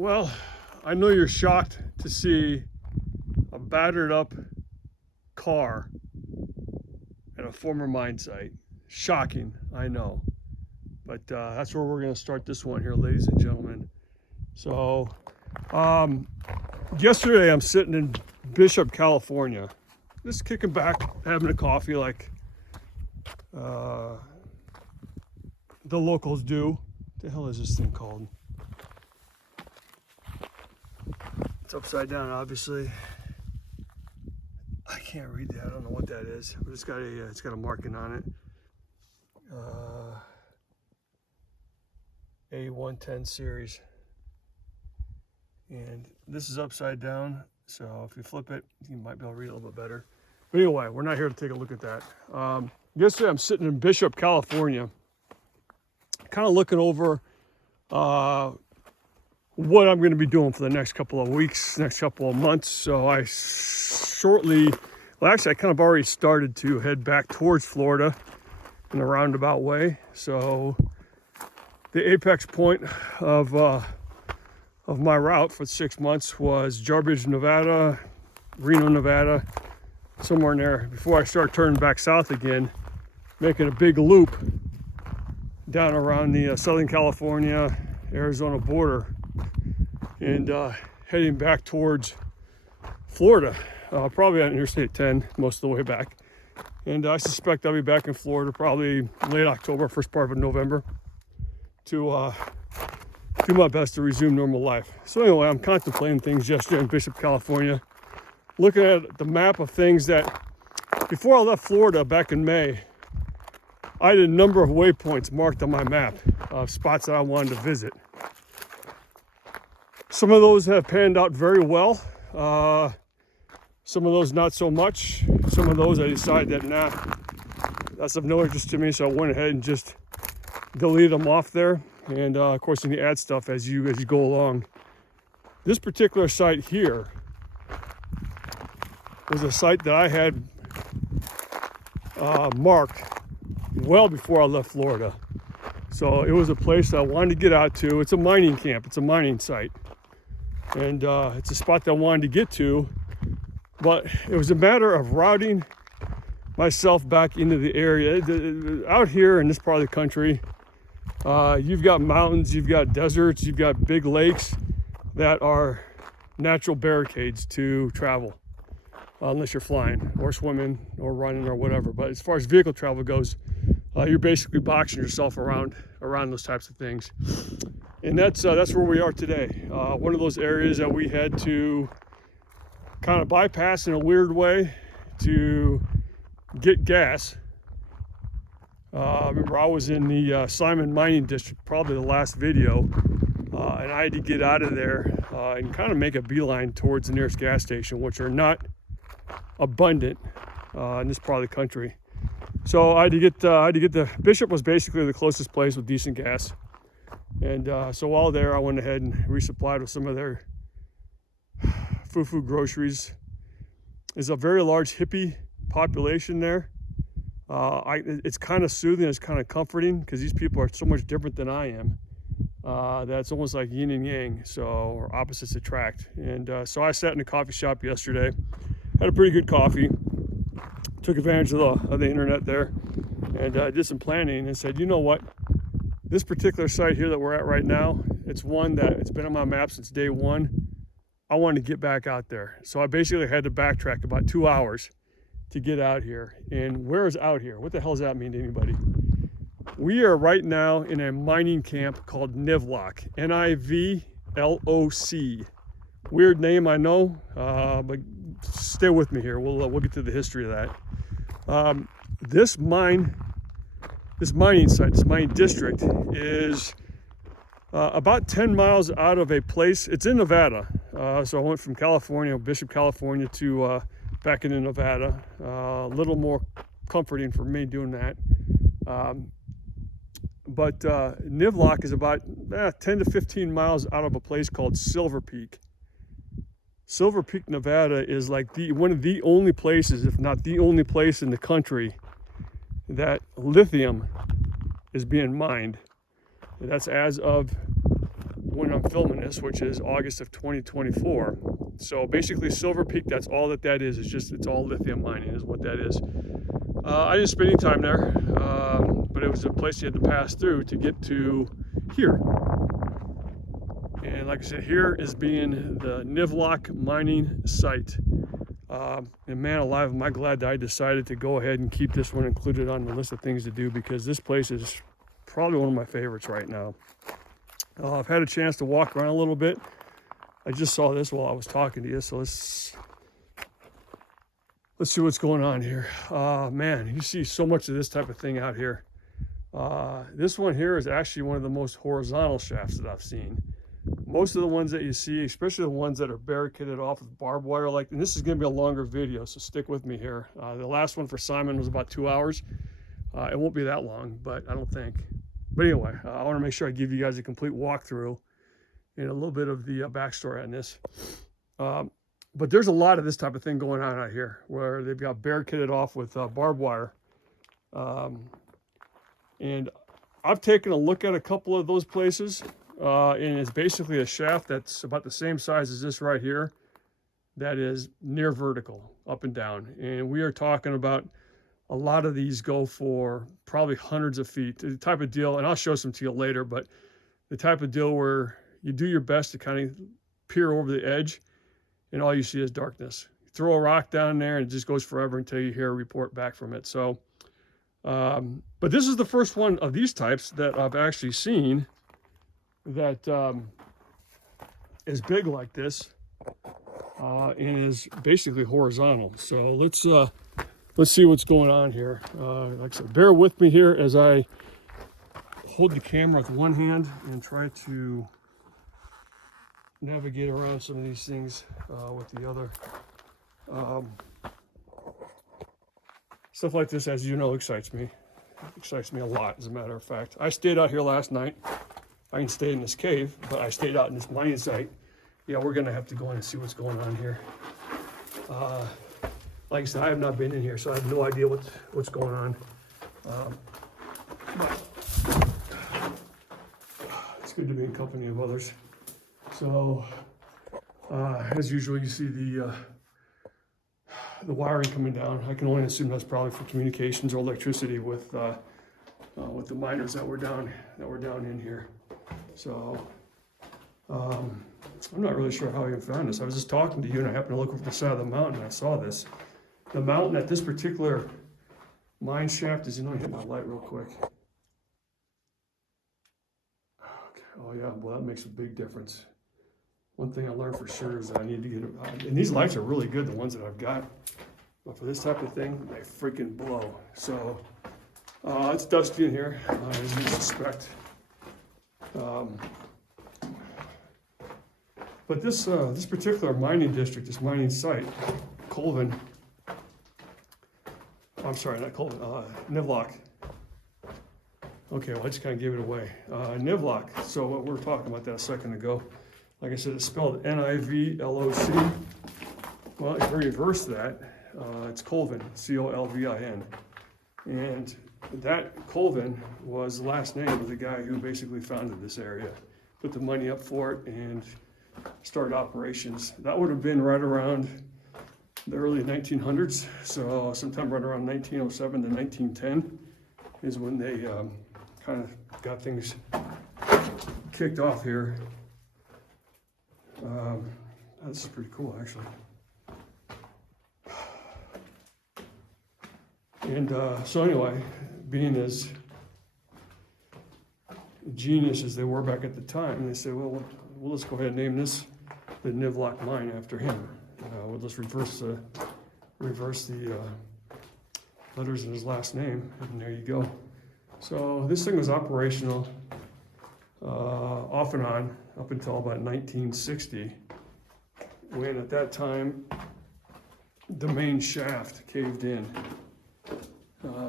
Well, I know you're shocked to see a battered up car at a former mine site. Shocking, I know. But that's where we're going to start this one here, ladies and gentlemen. So, yesterday I'm sitting in Bishop, California, just kicking back, having a coffee like the locals do. What the hell is this thing called? It's upside down, obviously. I can't read that. I don't know what that is. But it's got a marking on it. A110 series. And this is upside down. So if you flip it, you might be able to read it a little bit better. But anyway, we're not here to take a look at that. Yesterday I'm sitting in Bishop, California, kind of looking over what I'm going to be doing for the next couple of weeks, next couple of months. So I kind of already started to head back towards Florida in a roundabout way. So the apex point of my route for 6 months was Jarbidge, Nevada, Reno, Nevada, somewhere in there, before I start turning back south again, making a big loop down around the Southern California, Arizona border, and heading back towards Florida, probably on Interstate 10 most of the way back. And I suspect I'll be back in Florida probably late October, first part of November, to do my best to resume normal life. So anyway, I'm contemplating things yesterday in Bishop, California, looking at the map of things that, before I left Florida back in May, I had a number of waypoints marked on my map of spots that I wanted to visit. Some of those have panned out very well. Some of those not so much. Some of those I decided that, nah, that's of no interest to me, so I went ahead and just deleted them off there. And of course, you can add stuff as you go along. This particular site here was a site that I had marked well before I left Florida. So it was a place I wanted to get out to. It's a mining camp. It's a mining site. And it's a spot that I wanted to get to. But it was a matter of routing myself back into the area. Out here in this part of the country, you've got mountains, you've got deserts, you've got big lakes that are natural barricades to travel, unless you're flying or swimming or running or whatever. But as far as vehicle travel goes, you're basically boxing yourself around those types of things. And that's where we are today. One of those areas that we had to kind of bypass in a weird way to get gas. Remember, I was in the Simon Mining District, probably the last video, and I had to get out of there and kind of make a beeline towards the nearest gas station, which are not abundant in this part of the country. So I had to get the Bishop was basically the closest place with decent gas, and so while there, I went ahead and resupplied with some of their foo-foo groceries. There's a very large hippie population there. It's kind of soothing, it's kind of comforting, because these people are so much different than I am. That's almost like yin and yang, or opposites attract. And so I sat in a coffee shop yesterday, had a pretty good coffee, took advantage of the internet there, and did some planning and said, you know what, this particular site here that we're at right now, it's one that it's been on my map since day one. I wanted to get back out there. So I basically had to backtrack about 2 hours to get out here. And where is out here? What the hell does that mean to anybody? We are right now in a mining camp called NIVLOC, NIVLOC. Weird name, I know, but stay with me here. We'll get to the history of that. This mining site, this mining district, is about 10 miles out of a place. It's in Nevada. So I went from California, Bishop, California, to back into Nevada. A little more comforting for me doing that. But NIVLOC is about 10 to 15 miles out of a place called Silver Peak. Silver Peak, Nevada is like one of the only places, if not the only place in the country, that lithium is being mined. And that's as of when I'm filming this, which is August of 2024. So basically Silver Peak, that's all that is. It's all lithium mining is what that is. I didn't spend any time there, but it was a place you had to pass through to get to here. And like I said, here is being the NIVLOC mining site. And man alive, am I glad that I decided to go ahead and keep this one included on the list of things to do, because this place is probably one of my favorites right now. I've had a chance to walk around a little bit. I just saw this while I was talking to you, so let's see what's going on here. Man, you see so much of this type of thing out here. This one here is actually one of the most horizontal shafts that I've seen. Most of the ones that you see, especially the ones that are barricaded off with barbed wire, and this is going to be a longer video, so stick with me here. The last one for Simon was about 2 hours. It won't be that long, but I don't think. But anyway, I want to make sure I give you guys a complete walkthrough and a little bit of the backstory on this. But there's a lot of this type of thing going on out here, where they've got barricaded off with barbed wire. And I've taken a look at a couple of those places. And it's basically a shaft that's about the same size as this right here, that is near vertical, up and down. And we are talking about a lot of these go for probably hundreds of feet. The type of deal, and I'll show some to you later, but the type of deal where you do your best to kind of peer over the edge and all you see is darkness. You throw a rock down there and it just goes forever until you hear a report back from it. So, but this is the first one of these types that I've actually seen that is big like this and is basically horizontal. So let's see what's going on here. Like I said, bear with me here as I hold the camera with one hand and try to navigate around some of these things with the other. Stuff like this, as you know, excites me. It excites me a lot, as a matter of fact. I stayed out here last night. I can stay in this cave, but I stayed out in this mining site. Yeah, we're gonna have to go in and see what's going on here. Like I said, I have not been in here, so I have no idea what's going on. But it's good to be in company of others. So, as usual, you see the wiring coming down. I can only assume that's probably for communications or electricity with the miners that were down in here. So, I'm not really sure how I even found this. I was just talking to you and I happened to look over the side of the mountain and I saw this. The mountain at this particular mine shaft is, let me hit my light real quick. Okay. Oh yeah, well that makes a big difference. One thing I learned for sure is that I need to get, and these lights are really good, the ones that I've got. But for this type of thing, they freaking blow. So, it's dusty in here, as you suspect. But this particular mining district, this mining site, Colvin, I'm sorry, not Colvin, NIVLOC. Okay, well I just kind of gave it away. NIVLOC, so what we were talking about that a second ago. Like I said, it's spelled N-I-V-L-O-C. Well, if we reverse that, it's Colvin, C-O-L-V-I-N. And that Colvin was the last name of the guy who basically founded this area, put the money up for it, and started operations. That would have been right around the early 1900s, so sometime right around 1907 to 1910 is when they kind of got things kicked off here. This is pretty cool, actually. And so anyway, being as genius as they were back at the time, they said, well, let's go ahead and name this the NIVLOC Mine after him. We'll just reverse the letters in his last name, and there you go. So this thing was operational off and on up until about 1960, when at that time the main shaft caved in.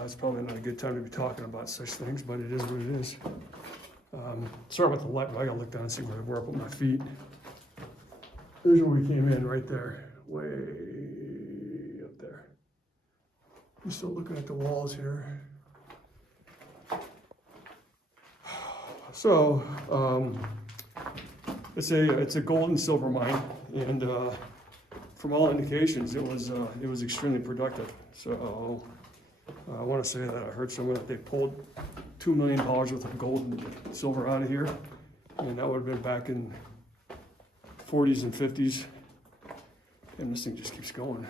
It's probably not a good time to be talking about such things, but it is what it is. Sorry about the light, but I gotta look down and see where I put my feet. There's where we came in, right there, way up there. I'm still looking at the walls here. It's a gold and silver mine, and from all indications, it was extremely productive. So I want to say that I heard somewhere that they pulled $2 million worth of gold and silver out of here, and that would have been back in 40s and 50s. And this thing just keeps going.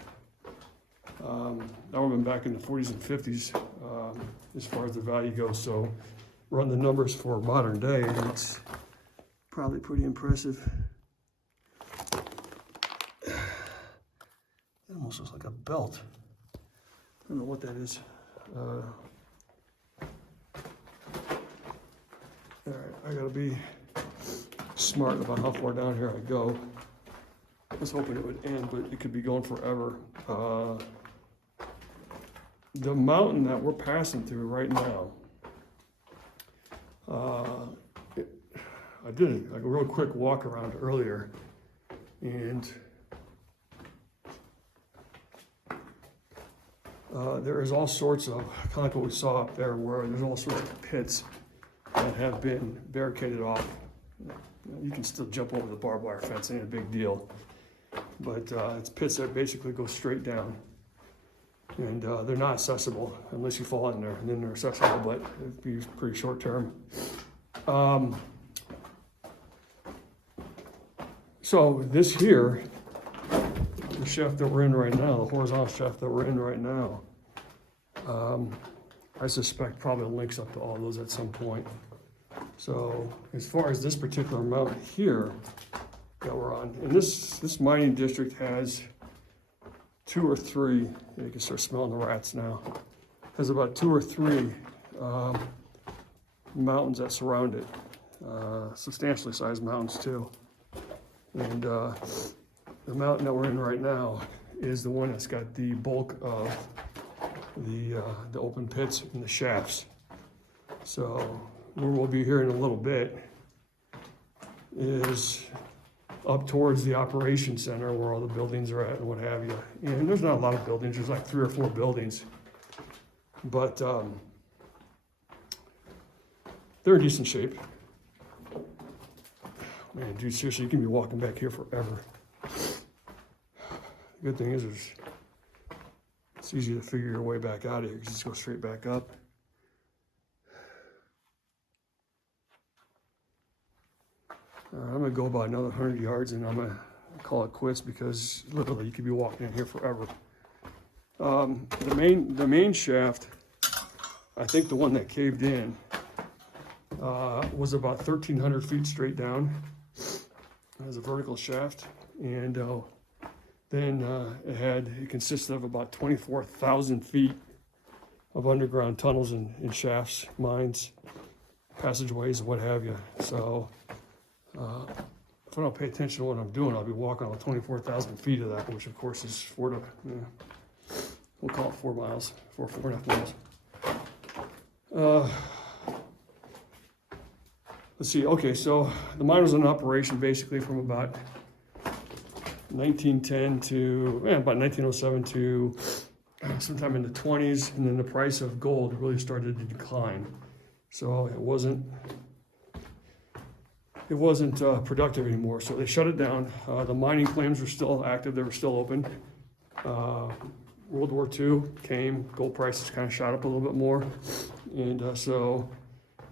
That would have been back in the 40s and 50s as far as the value goes. So run the numbers for modern day, and it's probably pretty impressive. It almost looks like a belt. I don't know what that is. All right, I gotta be smart about how far down here I go. I was hoping it would end, but it could be going forever. The mountain that we're passing through right now, I did a real quick walk around earlier, and there is all sorts of, kind of like what we saw up there, where there's all sorts of pits that have been barricaded off. You can still jump over the barbed wire fence, ain't a big deal. But it's pits that basically go straight down, and they're not accessible unless you fall in there, and then they're accessible, but it'd be pretty short term. So this here, the shaft that we're in right now, the horizontal shaft that we're in right now, I suspect probably links up to all those at some point. So as far as this particular mountain here that we're on, and this mining district has 2 or 3, you can start smelling the rats now, has about 2 or 3 mountains that surround it, substantially sized mountains too. And the mountain that we're in right now is the one that's got the bulk of the open pits and the shafts. So where we'll be here in a little bit is up towards the operations center where all the buildings are at and what have you. And there's not a lot of buildings, there's like 3 or 4 buildings. But they're in decent shape. Man, dude, seriously, you can be walking back here forever. The good thing is it's easy to figure your way back out of here. You just go straight back up. I'm gonna go about another 100 yards and I'm gonna call it quits, because literally you could be walking in here forever. The main shaft, I think the one that caved in, was about 1,300 feet straight down. It was a vertical shaft, and then it consisted of about 24,000 feet of underground tunnels and shafts, mines, passageways, and what have you. So if I don't pay attention to what I'm doing, I'll be walking on 24,000 feet of that, which of course is we'll call it 4 miles, 4.5 miles. Let's see, okay, so the mine was in operation basically from about 1910 to about 1907 to sometime in the 20s, and then the price of gold really started to decline. So it wasn't productive anymore, so they shut it down. The mining claims were still active, they were still open. World War II came, gold prices kind of shot up a little bit more, and so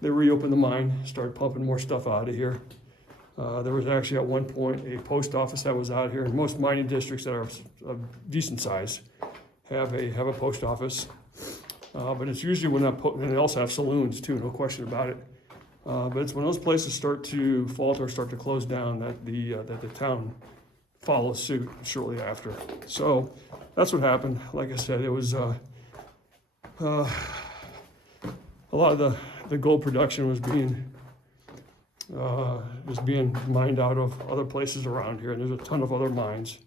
they reopened the mine, started pumping more stuff out of here. There was actually at one point a post office that was out here, and most mining districts that are of decent size have a post office, but it's usually when and they also have saloons too, no question about it. But it's when those places start to falter, start to close down, that the town follows suit shortly after. So that's what happened. Like I said, it was a lot of the gold production was being mined out of other places around here, and there's a ton of other mines.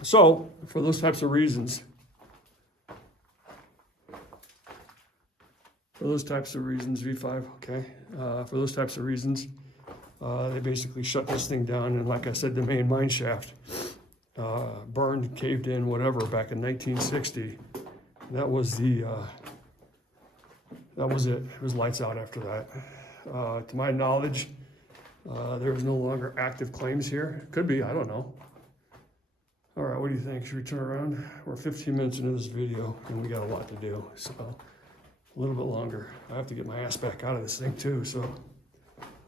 So for those types of reasons, V5, okay. For those types of reasons, they basically shut this thing down, and like I said, the main mine shaft burned, caved in, whatever, back in 1960. That was it. It was lights out after that. To my knowledge, There's no longer active claims here. Could be, I don't know. All right, what do you think? Should we turn around? We're 15 minutes into this video and we got a lot to do, so a little bit longer. I have to get my ass back out of this thing too, so.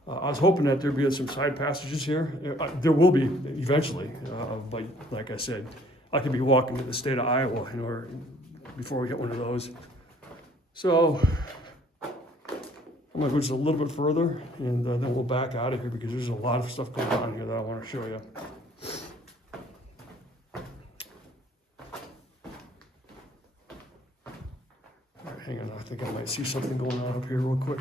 I was hoping that there'd be some side passages here. There will be eventually, but like I said, I could be walking to the state of Iowa in order, before we get one of those. So I'm gonna go just a little bit further and then we'll back out of here because there's a lot of stuff going on here that I wanna show you. All right, hang on, I think I might see something going on up here real quick.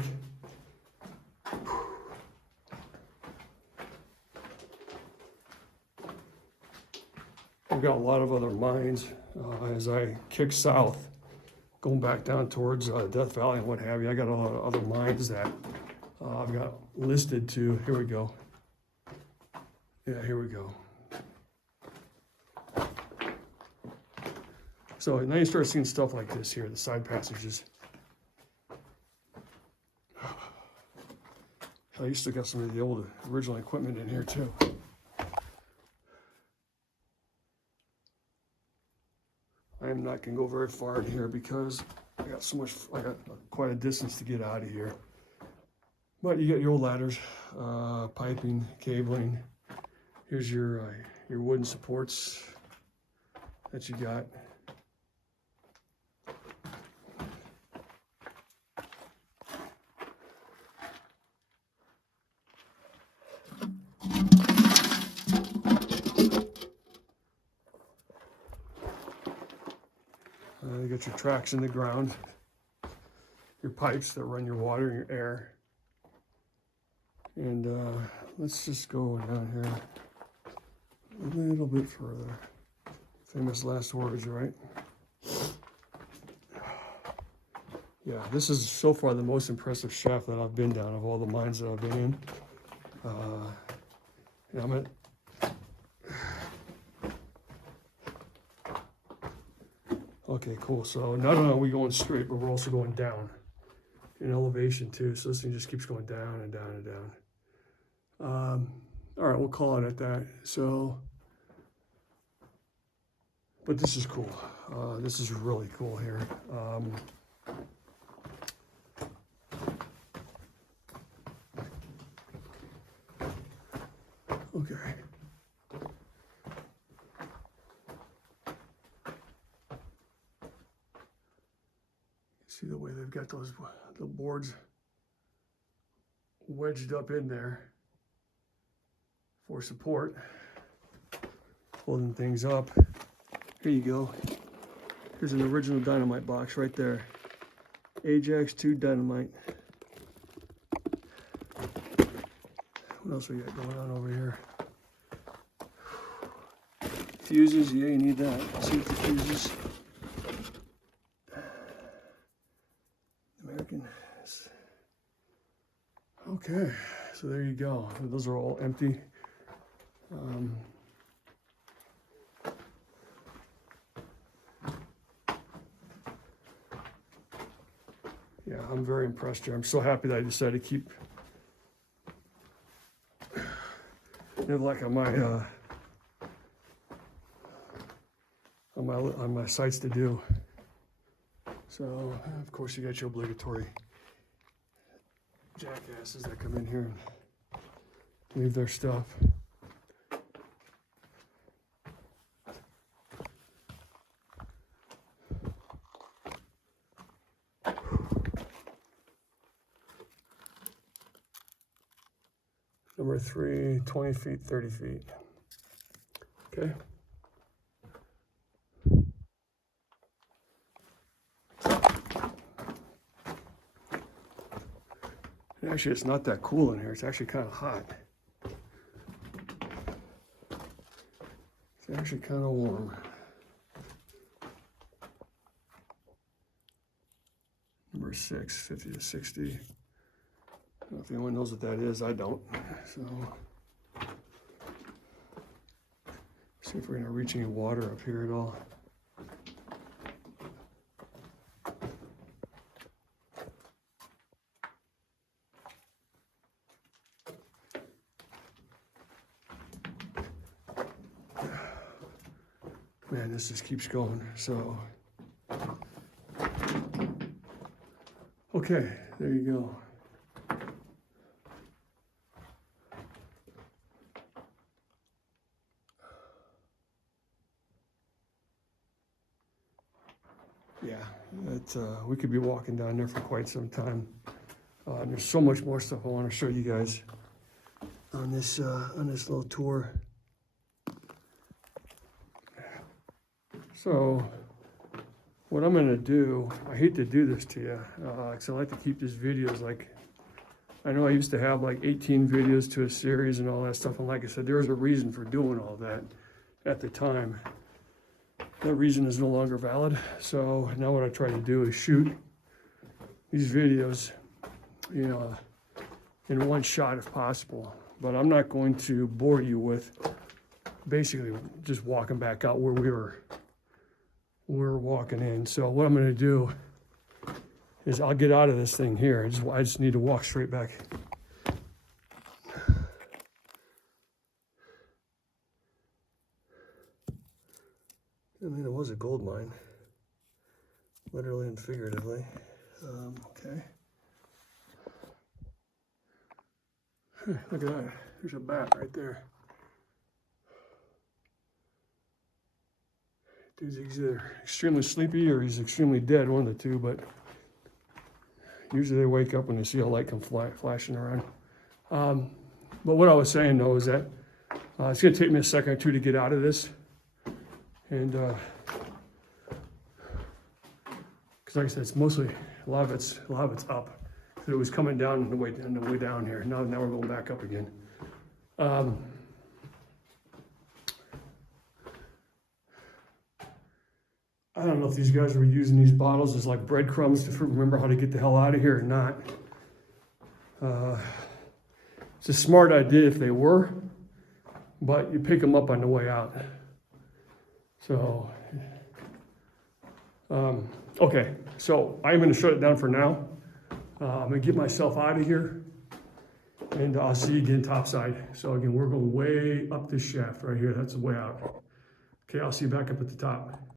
I've got a lot of other mines as I kick south, going back down towards Death Valley and what have you. I got a lot of other mines that I've got listed to. Here we go. Yeah, here we go. So now you start seeing stuff like this here, the side passages. I used to got some of the old original equipment in here too. I am not gonna go very far in here because I got quite a distance to get out of here. But you got your old ladders, piping, cabling. Here's your wooden supports that you got. You got your tracks in the ground, your pipes that run your water and your air. And let's just go down here a little bit further. Famous last words, right? Yeah, this is so far the most impressive shaft that I've been down of all the mines that I've been in. And I'm at okay, cool. So not only are we going straight, but we're also going down in elevation too. So this thing just keeps going down and down and down. All right, we'll call it at that. So, but this is cool. This is really cool here. Okay. See the way they've got the boards wedged up in there for support, holding things up. Here you go. Here's an original dynamite box right there. Ajax 2 dynamite. What else we got going on over here? Fuses, yeah, you need that. Safety fuses. American. Okay, so there you go. Those are all empty. Yeah, I'm very impressed here. I'm so happy that I decided to keep NIVLOC on my sites to do. So of course you got your obligatory jackasses that come in here and leave their stuff. Number 3, 20 feet, 30 feet. Okay. And actually, it's not that cool in here. It's actually kind of hot. It's actually kind of warm. Number 6, 50 to 60. I don't know if anyone knows what that is. I don't. So, see if we're going to reach any water up here at all. Man, this just keeps going. So, okay, there you go. Yeah, we could be walking down there for quite some time. And there's so much more stuff I want to show you guys on this little tour. So, what I'm going to do, I hate to do this to you, because I like to keep these videos like, I know I used to have like 18 videos to a series and all that stuff, and like I said, there was a reason for doing all that at the time. That reason is no longer valid, so now what I try to do is shoot these videos, you know, in one shot if possible. But I'm not going to bore you with basically just walking back out where we were walking in. So what I'm going to do is I'll get out of this thing here. I just need to walk straight back. I mean, it was a gold mine, literally and figuratively. Okay. Look at that. There's a bat right there. Dude's either extremely sleepy or he's extremely dead, one of the two, but usually they wake up when they see a light come flashing around. But what I was saying, though, is that it's going to take me a second or two to get out of this. And because like I said, it's mostly a lot of it's up. So it was coming down on the way down here. Now we're going back up again. I don't know if these guys were using these bottles as like breadcrumbs to remember how to get the hell out of here or not. It's a smart idea if they were, but you pick them up on the way out. So, okay, so I'm going to shut it down for now. I'm going to get myself out of here, and I'll see you again topside. So again, we're going way up this shaft right here. That's the way out. Okay, I'll see you back up at the top.